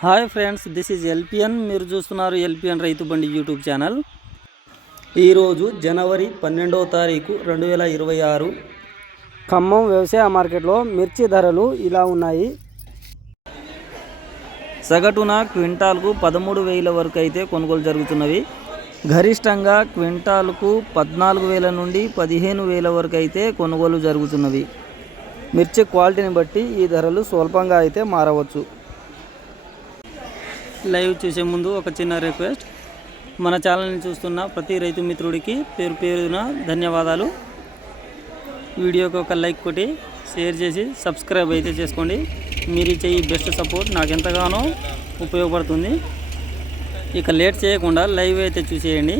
Hi friends this is LPN. మీరు చూస్తున్నారు LPN రైతు బండి యూట్యూబ్ ఛానల్. ఈరోజు జనవరి పన్నెండవ తారీఖు రెండు వేల ఇరవై ఆరు. ఖమ్మం వ్యవసాయ మార్కెట్లో మిర్చి ధరలు ఇలా ఉన్నాయి. సగటున క్వింటాల్కు పదమూడు వేల వరకు అయితే కొనుగోలు జరుగుతున్నవి. గరిష్టంగా క్వింటాల్కు పద్నాలుగు వేల నుండి పదిహేను వేల వరకు అయితే కొనుగోలు జరుగుతున్నవి. మిర్చి క్వాలిటీని బట్టి ఈ ధరలు స్వల్పంగా అయితే మారవచ్చు. లైవ్ చూసే ముందు ఒక చిన్న రిక్వెస్ట్. మన ఛానల్ని చూస్తున్న ప్రతి రైతు మిత్రుడికి పేరు పేరున ధన్యవాదాలు. వీడియోకి ఒక లైక్ కొట్టి షేర్ చేసి సబ్స్క్రైబ్ అయితే చేసుకోండి. మీరు ఇచ్చే ఈ బెస్ట్ సపోర్ట్ నాకు ఎంతగానో ఉపయోగపడుతుంది. ఇక లేట్ చేయకుండా లైవ్ అయితే చూసేయండి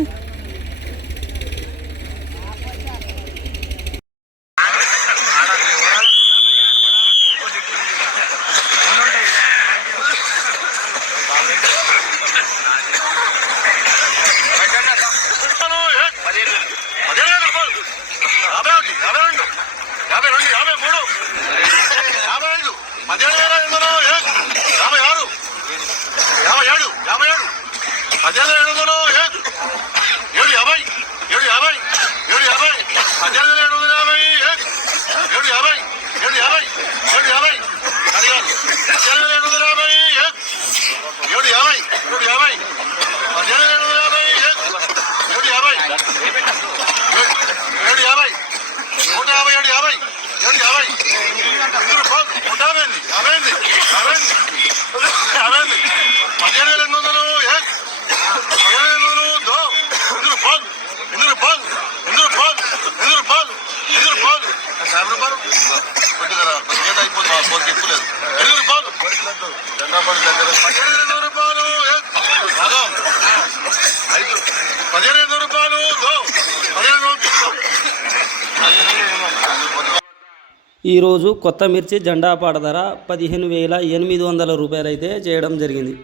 పదిహేను రూపాయలు యాభై ఒకటి యాభై రెండు యాభై రెండు యాభై మూడు యాభై ఐదు పదిహేను వేల ఐదు వందలు ఏ? యాభై ఆరు యాభై ఏడు యాభై ఏడు పదిహేను ఏడు ఏడు యాభై ఏడు యాభై ఏడు యాభై పదిహేను ఏడు వందల యాభై ఏడు యాభై ఏడు యాభై ఏడు యాభై అది కాదు పదిహేను ఏడు వందల యాభై ఏడు యాభై ఏడు యాభై ఏడు వందల యాభై ఏడు యాభై ఏడు యాభై నూట యాభై ఏడు యాభై ఏడు యాభై ఇందులో పోదు. నూట యాభై ఎనిమిది, యాభై ఎనిమిది, యాభై ఎనిమిది, యాభై ఎనిమిది. పదిహేను వేల ఎనిమిది వందలు ఏ? పదిహేను వేల ఎనిమిది వందలు దో. ఇందులో పోదు. ఇందులో పోదు. ఇందులో పోదు. ఇందులో పోదు. ఇందులో పోదు. యాభై రూపాయలు కొద్దిగా కొద్దిగా అయిపోతుంది. రూపాయలు ఐదు రూపాయలు పదిహేను ఈరోజు కొత్త మిర్చి జెండా పాట ధర పదిహేను వేల ఎనిమిది వందల రూపాయలు అయితే చేయడం జరిగింది